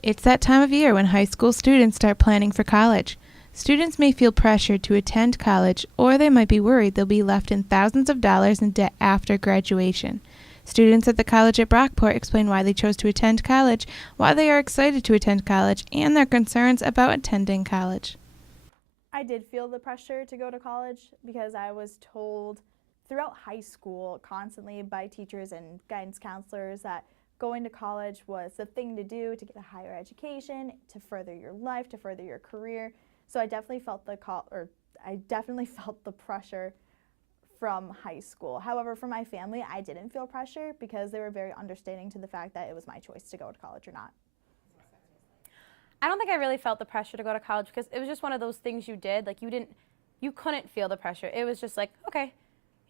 It's that time of year when high school students start planning for college. Students may feel pressured to attend college, or they might be worried they'll be left in thousands of dollars in debt after graduation. Students at the college at Brockport explain why they chose to attend college, why they are excited to attend college, and their concerns about attending college. I did feel the pressure to go to college because I was told throughout high school constantly by teachers and guidance counselors that going to college was the thing to do to get a higher education, to further your life, to further your career. So I definitely felt the pressure from high school. However, for my family, I didn't feel pressure because they were very understanding to the fact that it was my choice to go to college or not. I don't think I really felt the pressure to go to college because it was just one of those things you did. Like you couldn't feel the pressure. It was just like, okay,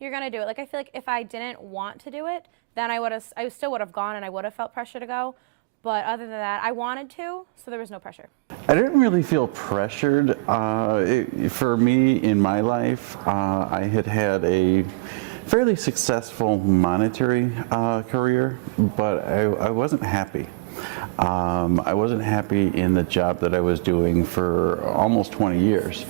you're gonna do it. Like I feel like if I didn't want to do it, then I still would have gone and I would have felt pressure to go. But other than that, I wanted to, so there was no pressure. I didn't really feel pressured. For me, in my life, I had a fairly successful monetary career, but I wasn't happy. I wasn't happy in the job that I was doing for almost 20 years.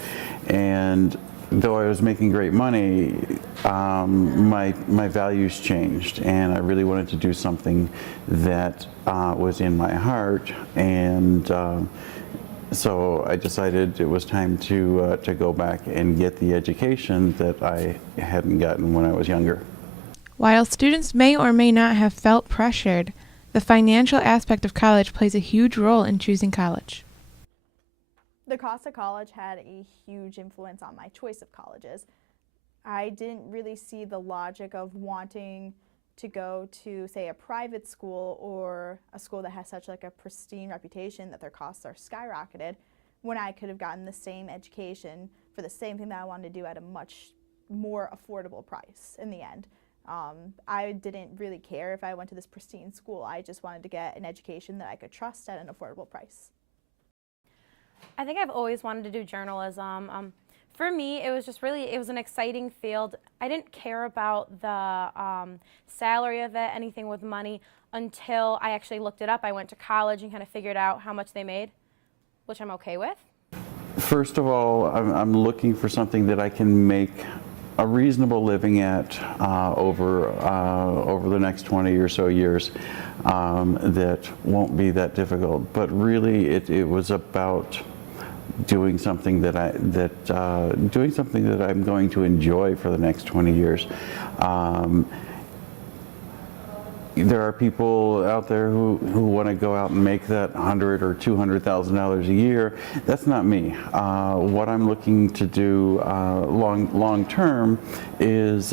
And though I was making great money, my values changed, and I really wanted to do something that was in my heart, and so I decided it was time to go back and get the education that I hadn't gotten when I was younger. While students may or may not have felt pressured, the financial aspect of college plays a huge role in choosing college. The cost of college had a huge influence on my choice of colleges. I didn't really see the logic of wanting to go to, say, a private school or a school that has such like a pristine reputation that their costs are skyrocketed when I could have gotten the same education for the same thing that I wanted to do at a much more affordable price in the end. I didn't really care if I went to this pristine school. I just wanted to get an education that I could trust at an affordable price. I think I've always wanted to do journalism. For me, it was an exciting field. I didn't care about the salary of it, anything with money, until I actually looked it up. I went to college and kind of figured out how much they made, which I'm okay with. First of all, I'm looking for something that I can make a reasonable living at over the next 20 or so years. That won't be that difficult. But really, it was about doing something that I'm going to enjoy for the next 20 years. There are people out there who want to go out and make that $100,000 or $200,000 a year. That's not me. What I'm looking to do long term is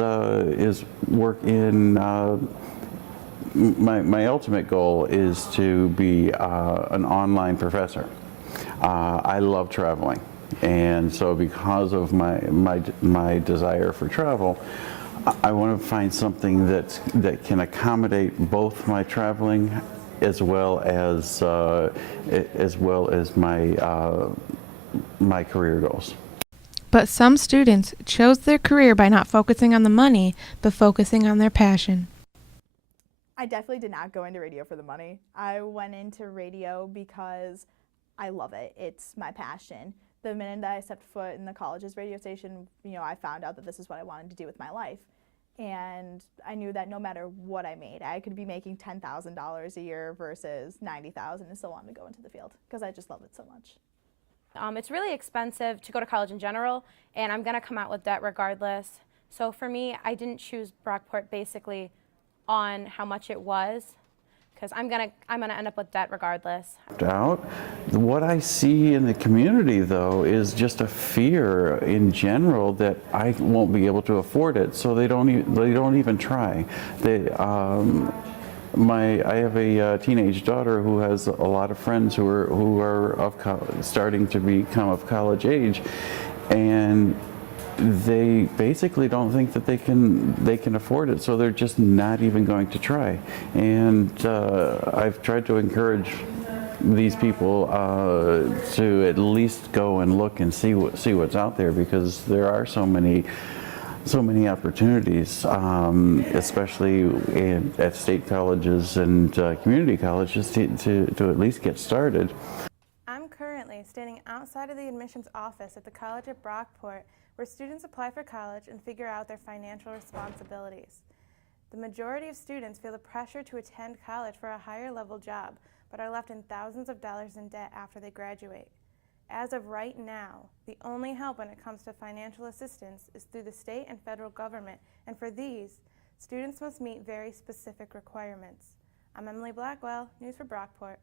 work in. My ultimate goal is to be an online professor. I love traveling, and so because of my desire for travel, I want to find something that can accommodate both my traveling as well as my career goals. But some students chose their career by not focusing on the money, but focusing on their passion. I definitely did not go into radio for the money. I went into radio because I love it. It's my passion. The minute that I stepped foot in the college's radio station, I found out that this is what I wanted to do with my life. And I knew that no matter what I made, I could be making $10,000 a year versus $90,000 and still wanted to go into the field because I just love it so much. It's really expensive to go to college in general, and I'm going to come out with debt regardless. So for me, I didn't choose Brockport basically on how much it was, because I'm gonna end up with debt regardless. What I see in the community, though, is just a fear in general that I won't be able to afford it, so they don't even try. I have a teenage daughter who has a lot of friends who are starting to become of college age, and they basically don't think that they can afford it, so they're just not even going to try. And I've tried to encourage these people to at least go and look and see what's out there, because there are so many so many opportunities, especially at state colleges and community colleges to at least get started. I'm currently standing outside of the admissions office at the college at Brockport, where students apply for college and figure out their financial responsibilities. The majority of students feel the pressure to attend college for a higher level job, but are left in thousands of dollars in debt after they graduate. As of right now, the only help when it comes to financial assistance is through the state and federal government, and for these, students must meet very specific requirements. I'm Emily Blackwell, News for Brockport.